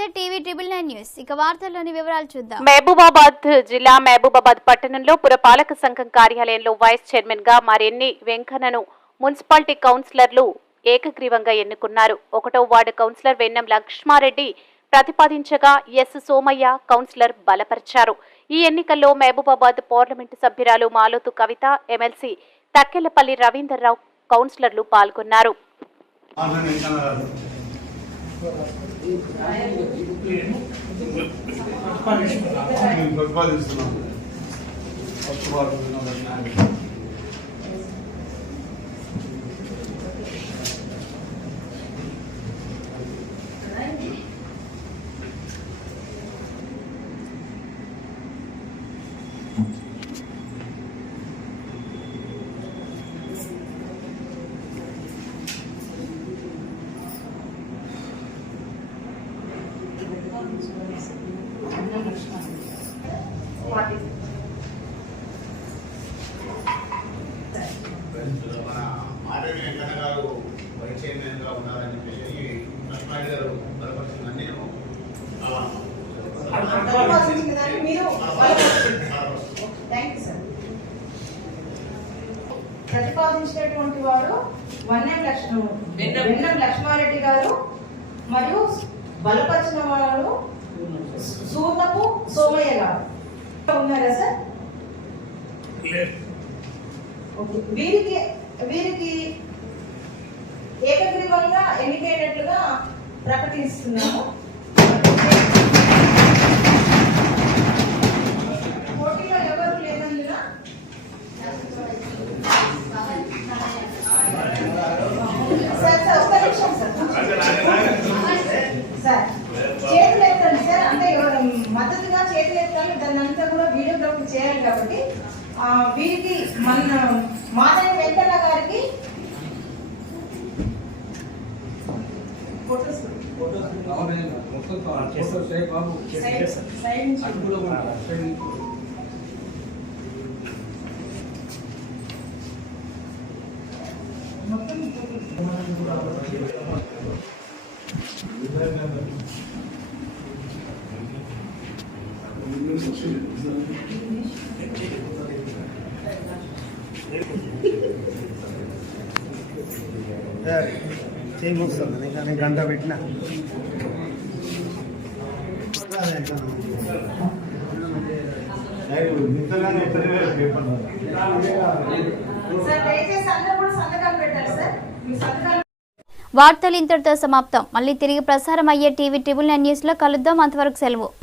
నమస్తే TV triple nine news. ఇక వార్తల్లోని వివరాలు చూద్దాం. మహబూబాబాద్ జిల్లా మహబూబాబాద్ పట్టణంలో పురపాలక సంఘం కార్యాలయంలో వైస్ చైర్మన్గా మరిన్ని వెంకన్నను మున్సిపాలిటీ కౌన్సిలర్లు ఏకగ్రీవంగా ఎన్నుకున్నారు. ఒకటో వార్డు కౌన్సిలర్ వెన్నం లక్ష్మారెడ్డి ప్రతిపాదించగా ఎస్ సోమయ్య కౌన్సిలర్ బలపరిచారు. ఈ ఎన్నికల్లో మహబూబాబాద్ పార్లమెంటు సభ్యురాలు మాలోతు కవిత ఎమ్మెల్సీ తక్కెళ్ళపల్లి రవీందర్రావు కౌన్సిలర్లు పాల్గొన్నారు. ఆన్లైన్ వెంకన్న గారు నేను ప్రతిపాదిస్తున్నాను ఫస్ట్ మన వెంకన్న గారు వైస్ ఉన్నారని చెప్పేసి గారు నేను థ్యాంక్ యూ సార్ ప్రతిపాదించినటువంటి వాడు వన్యం లక్ష్మణ వెన్నం లక్ష్మారెడ్డి గారు మరియు బలపరిచిన వారు సూర్ణపు సోమయ్య గారు. ఉన్నారా సార్. వీరికి వీరికి ఏకగ్రీవంగా ఎన్నికైనట్లుగా ప్రకటిస్తున్నాము. అంతా చేతులు కానీ దాన్ని అంతా కూడా వీడియోగ్రఫీ చేయాలి కాబట్టి వీరికి మన మాదయ్య వెంకన్న గారికి ఫోటోస్. చేయి వస్తుంది కానీ గంట పెట్టిన వార్తలు ఇంతటితో సమాప్తం. మళ్ళీ తిరిగి ప్రసారం అయ్యే టీవీ ట్రిబుల్ నైన్ న్యూస్లో కలుద్దాం. అంతవరకు సెలవు.